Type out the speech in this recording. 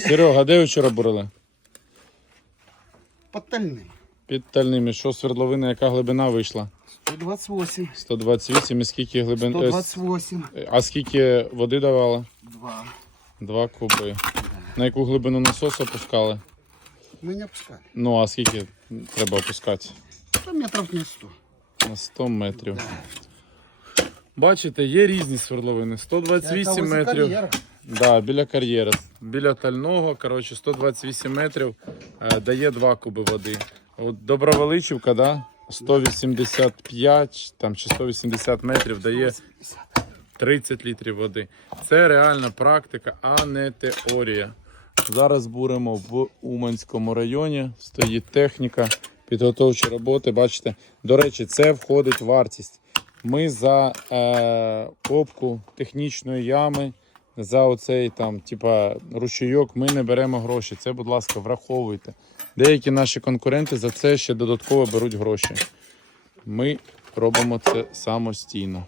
Серега, де вчора бурили? Подтальний. Під тальними. Що свердловина, яка глибина вийшла? 128. 128 і скільки глибин. е, 128. А скільки води давала? Два. Два куби. На яку глибину насос опускали? Мы не опускали. Ну, а скільки треба опускати? 100 метров не 100. На 100 метрів. Бачите, є різні свердловини. 128 метрів. Да, біля кар'єра. Біля тального, коротше, 128 метрів е, дає 2 куби води. От Добровеличівка, да? 185 там, чи 180 метрів дає 30 літрів води. Це реальна практика, а не теорія. Зараз буримо в Уманському районі. Стоїть техніка, підготовчі роботи. Бачите, до речі, це входить в вартість. Ми за е, копку технічної ями, за оцей там, типа, ручейок, ми не беремо гроші. Це, будь ласка, враховуйте. Деякі наші конкуренти за це ще додатково беруть гроші. Ми робимо це самостійно.